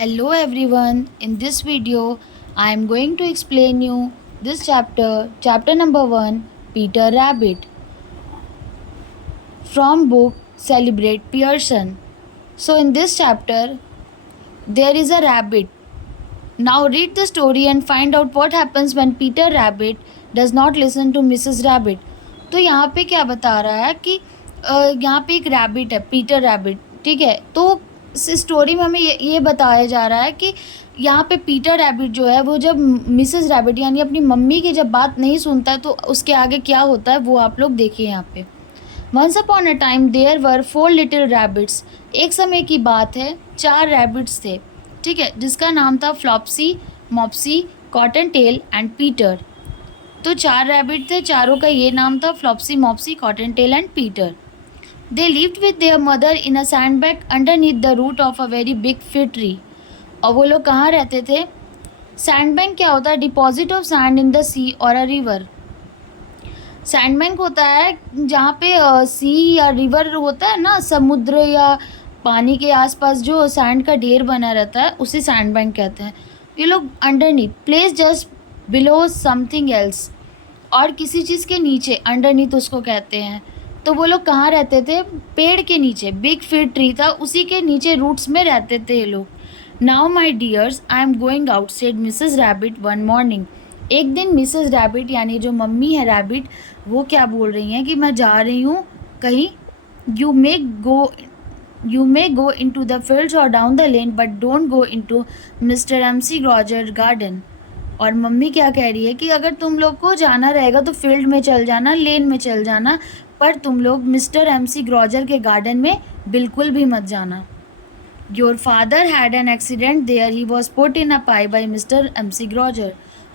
Hello everyone, in this video I am going to explain you this chapter number 1, Peter Rabbit, from book Celebrate Pearson. So in this chapter there is a rabbit. Now read the story and find out what happens when Peter Rabbit does not listen to Mrs. Rabbit. तो यहाँ पे क्या बता रहा है कि यहाँ पे एक रैबिट है, पीटर रैबिट, ठीक है। तो इस स्टोरी में हमें ये बताया जा रहा है कि यहाँ पे पीटर रैबिट जो है वो जब मिसेस रैबिट यानी अपनी मम्मी की जब बात नहीं सुनता है तो उसके आगे क्या होता है वो आप लोग देखिए यहाँ पे। Once upon a time there were 4 little rabbits. एक समय की बात है 4 रैबिट्स थे, ठीक है, जिसका नाम था Flopsy, Mopsy, Cottontail and Peter. तो 4 रैबिट थे, चारों का ये नाम था, Flopsy, Mopsy, Cottontail and Peter. They lived with their mother in a sandbag underneath the root of a very big fig tree. और वो लोग कहाँ रहते थे? सैंडबैंक क्या होता है? Deposit of sand in the sea और अ रिवर। सैंडबैंक होता है जहाँ पे सी या रिवर होता है ना, समुद्र या पानी के आसपास जो सैंड का ढेर बना रहता है उसे सैंडबैंक कहते हैं। ये लोग underneath, place just below something else, और किसी चीज़ के नीचे, अंडरनीथ उसको कहते हैं। तो वो लोग कहाँ रहते थे? पेड़ के नीचे, बिग फिग ट्री था उसी के नीचे रूट्स में रहते थे ये लोग। Now my dears I am going out said Mrs Rabbit one morning. एक दिन मिसेज रैबिट यानी जो मम्मी है रैबिट, वो क्या बोल रही हैं कि मैं जा रही हूँ कहीं। You may go in to the fields और down the lane but don't go in to mister McGregor garden. और मम्मी क्या कह रही है कि अगर तुम लोग को जाना रहेगा तो फील्ड में चल जाना, लेन में चल जाना, पर तुम लोग मिस्टर एमसी ग्रॉजर के गार्डन में बिल्कुल भी मत जाना। Your father had an accident there, he was put in a pie by mister McGregor.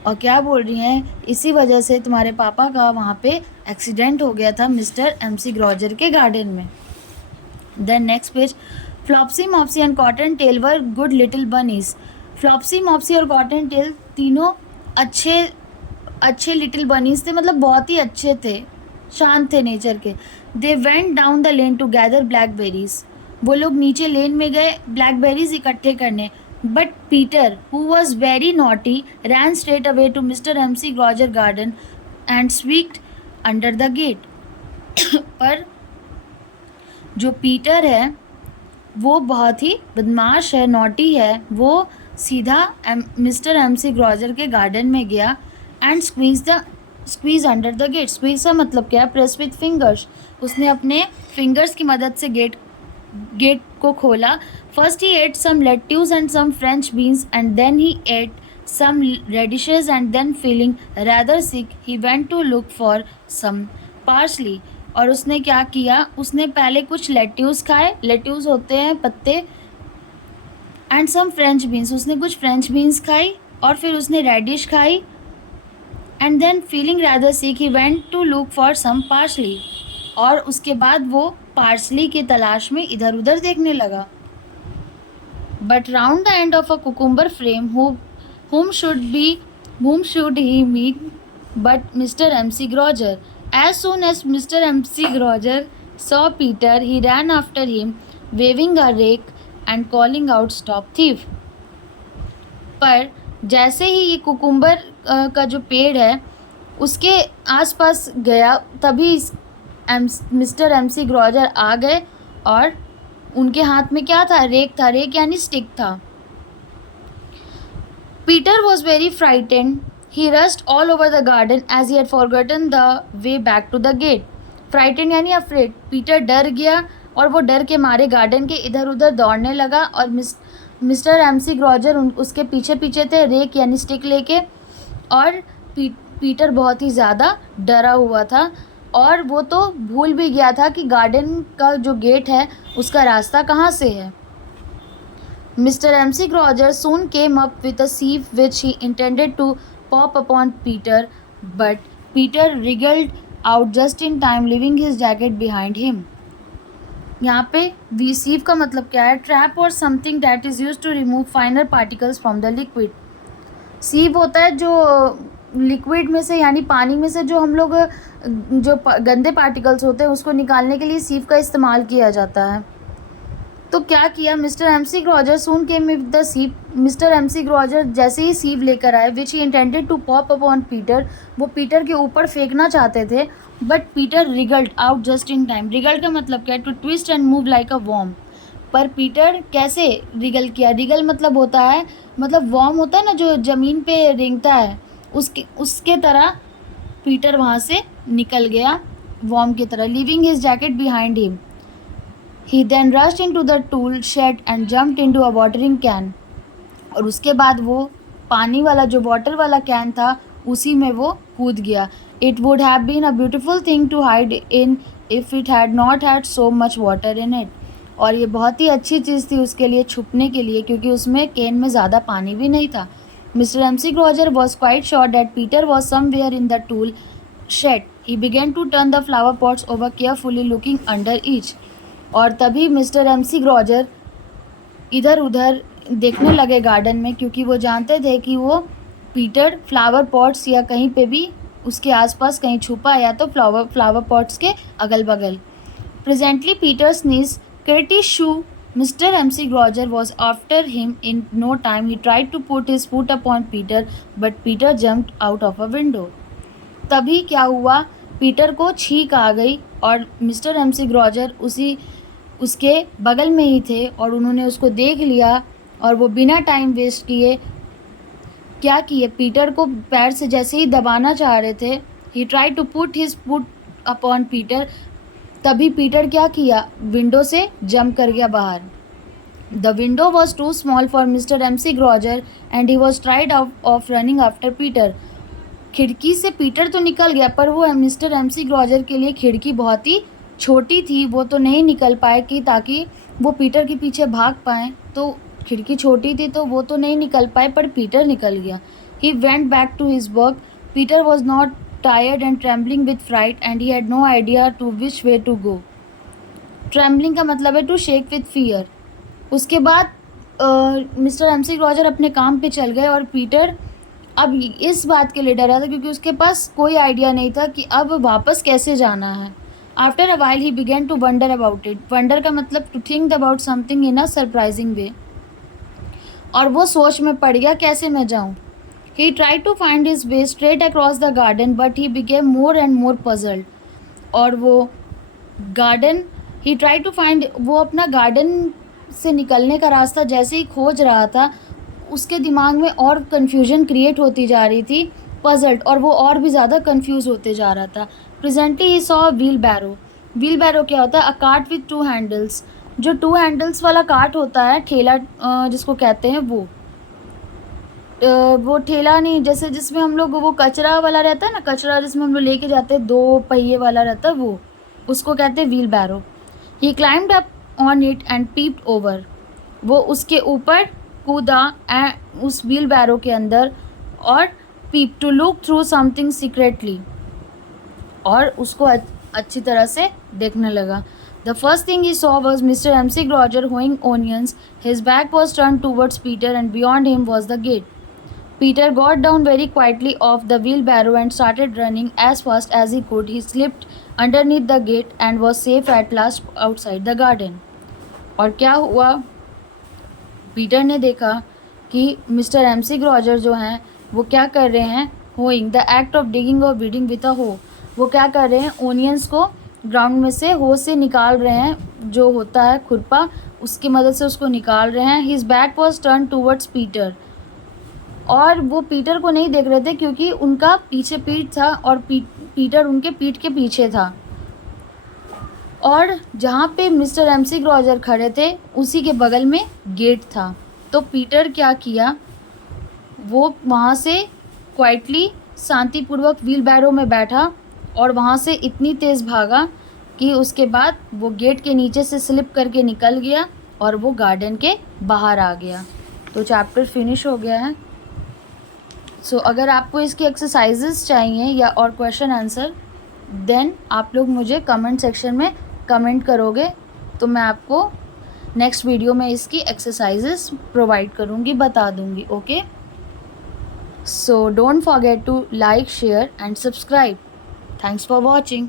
और क्या बोल रही हैं? इसी वजह से तुम्हारे पापा का वहाँ पे एक्सीडेंट हो गया था मिस्टर एमसी ग्रॉजर के गार्डन में। Then next page, Flopsy, Mopsy and Cottontail were good little bunnies. Flopsy, Mopsy और कॉटन टेल तीनों अच्छे लिटिल बनीज थे, मतलब बहुत ही अच्छे थे, शांत थे नेचर के। They went down the lane to gather blackberries. वो लोग नीचे लेन में गए ब्लैकबेरीज इकट्ठे करने। But Peter, who was very naughty, ran straight away to mister McGregor garden and squeezed under the gate. पर जो पीटर है वो बहुत ही बदमाश है, नॉटी है। वो सीधा मिस्टर एमसी ग्रॉजर के गार्डन में गया and squeeze under the gate. Squeeze का मतलब क्या है? Press with fingers. उसने अपने फिंगर्स की मदद से गेट को खोला। First he ate some lettuce and some French beans and then he ate some radishes and then feeling rather sick he went to look for some parsley. और उसने क्या किया? उसने पहले कुछ लेट्यूस खाए, लेट्यूस होते हैं पत्ते, एंड सम फ्रेंच बीन्स, उसने कुछ फ्रेंच बीन्स खाई, और फिर उसने रेडिश खाई, and then feeling rather sick he went to look for some parsley. और उसके बाद वो पार्सली की तलाश में इधर उधर देखने लगा। But round the end of a cucumber frame whom should he meet but Mr. MC Groger. As soon as Mr. MC Groger saw Peter, he ran after him, waving a rake and calling out, "Stop thief!" पर जैसे ही ये cucumber का जो पेड़ है उसके आसपास गया, तभी मिस्टर एमसी ग्रॉजर आ गए और उनके हाथ में क्या था? रेक था। रेक यानी स्टिक था। Peter was very frightened, he rushed all over the garden as he had forgotten the way back to the gate. Frightened यानी अफ्रेड। पीटर डर गया और वो डर के मारे गार्डन के इधर उधर दौड़ने लगा, और मिस्टर एमसी ग्रॉजर उसके पीछे पीछे थे, रेक यानी स्टिक लेके। और पीटर बहुत ही ज़्यादा डरा हुआ था, और वो तो भूल भी गया था कि गार्डन का जो गेट है उसका रास्ता कहाँ से है। Mister McGregor soon came up with a sieve which he intended to pop upon Peter, but Peter wriggled out just in time, leaving his jacket behind him. यहाँ पे sieve का मतलब क्या है? ट्रैप और something that is use to remove finer particles from the liquid. Sieve होता है जो लिक्विड में से यानी पानी में से जो हम लोग जो गंदे पार्टिकल्स होते हैं उसको निकालने के लिए सीव का इस्तेमाल किया जाता है। तो क्या किया mister McGregor soon came with the sieve. Mister McGregor जैसे ही सीप लेकर आए which he intended to pop upon Peter, वो पीटर के ऊपर फेंकना चाहते थे, but Peter wriggled out just in time. Wriggled का मतलब क्या है? To twist and move like a worm. पर पीटर कैसे रिगल किया? रिगल मतलब होता है, मतलब वॉर्म होता है ना जो ज़मीन पे रेंगता है, उसके तरह पीटर वहाँ से निकल गया, वॉर्म की तरह, leaving his jacket behind him. He then rushed into the tool shed and jumped into a watering can. और उसके बाद वो पानी वाला जो वाटर वाला कैन था उसी में वो कूद गया। It would have been a beautiful thing to hide in if it had not had so much water in it. और ये बहुत ही अच्छी चीज़ थी उसके लिए छुपने के लिए, क्योंकि उसमें कैन में ज़्यादा पानी भी नहीं था। Mister McGregor was quite sure that Peter was somewhere in the tool shed. He began to turn the flower pots over carefully looking under each. और तभी मिस्टर एमसी ग्रॉजर इधर उधर देखने लगे गार्डन में, क्योंकि वो जानते थे कि वो पीटर फ्लावर पॉट्स या कहीं पे भी उसके आसपास कहीं छुपा, या तो फ्लावर पॉट्स के अगल बगल। Presently Peter sneeze Curtis shoe. Mr. MC Roger was after him in no time. He tried to put his foot upon Peter, but Peter jumped out of a window. तभी क्या हुआ, Peter को छींक आ गई और मिस्टर एमसी ग्रॉजर उसके बगल में ही थे और उन्होंने उसको देख लिया, और वो बिना टाइम वेस्ट किए क्या किए, पीटर को पैर से जैसे ही दबाना चाह रहे थे, he try to put his foot upon Peter. तभी पीटर क्या किया, विंडो से जंप कर गया बाहर। The window was too small for mister McGregor and he was tired of running after Peter. खिड़की से पीटर तो निकल गया, पर वो मिस्टर एमसी ग्रॉजर के लिए खिड़की बहुत ही छोटी थी, वो तो नहीं निकल पाए कि ताकि वो पीटर के पीछे भाग पाएँ। तो खिड़की छोटी थी तो वो तो नहीं निकल पाए, पर पीटर निकल गया। He went back to his work. Peter was not tired and trembling with fright and he had no idea to which way to go. Trembling का मतलब है to shake with fear. उसके बाद मिस्टर एमसी ग्रॉजर अपने काम पे चल गए और पीटर अब इस बात के लिए डरा था क्योंकि उसके पास कोई आइडिया नहीं था कि अब वापस कैसे जाना है। After a while he began to wonder about it. Wonder का मतलब to think about something in a surprising way. और वो सोच में पड़ गया कैसे मैं जाऊँ। He tried to find his way straight across the garden, but he became more and more puzzled. और वो garden he tried to find, वो अपना गार्डन से निकलने का रास्ता जैसे ही खोज रहा था, उसके दिमाग में और कन्फ्यूजन क्रिएट होती जा रही थी, पजल्ड, और वो और भी ज़्यादा कन्फ्यूज़ होते जा रहा था। Presently he saw wheelbarrow. Wheelbarrow क्या होता है? A cart with 2 handles. जो 2 हैंडल्स वाला कार्ट होता है, ठेला जिसको कहते हैं, वो ठेला नहीं, जैसे जिसमें हम लोग वो कचरा वाला रहता है ना, कचरा जिसमें हम लोग लेके जाते हैं, 2 पहिए वाला रहता है, वो उसको कहते हैं wheelbarrow. He climbed up on it and peeped over. वो उसके ऊपर कूदा उस व्हील बैरो के अंदर और peep to look through something secretly, और उसको अच्छी तरह से देखने लगा। The first thing he saw was Mr. MC Groger hoeing onions. His back was turned towards Peter and beyond him was the gate. Peter got down very quietly off the wheelbarrow and started running as fast as he could. He slipped underneath the gate and was safe at last outside the garden. और क्या हुआ, Peter ने देखा कि mister MC ग्रॉजर जो हैं वो क्या कर रहे हैं, hoeing the act of digging और वीडिंग विद अ हो। वो क्या कर रहे हैं, ओनियंस को ग्राउंड में से हो से निकाल रहे हैं, जो होता है खुरपा, उसकी मदद से उसको निकाल रहे हैं। His back was turn towards Peter. और वो पीटर को नहीं देख रहे थे क्योंकि उनका पीछे पीठ था और पीटर उनके पीठ के पीछे था। और जहाँ पे मिस्टर एमसी ग्रॉजर खड़े थे उसी के बगल में गेट था। तो पीटर क्या किया, वो वहाँ से क्वाइटली शांतिपूर्वक व्हील बैरो में बैठा और वहाँ से इतनी तेज़ भागा कि उसके बाद वो गेट के नीचे से स्लिप करके निकल गया और वो गार्डन के बाहर आ गया। तो चैप्टर फिनिश हो गया है। सो अगर आपको इसकी एक्सरसाइजेस चाहिए या और क्वेश्चन आंसर, देन आप लोग मुझे कमेंट सेक्शन में कमेंट करोगे तो मैं आपको नेक्स्ट वीडियो में इसकी एक्सरसाइजेस प्रोवाइड करूँगी, बता दूँगी। Okay, so don't forget to like, share and subscribe. Thanks for watching.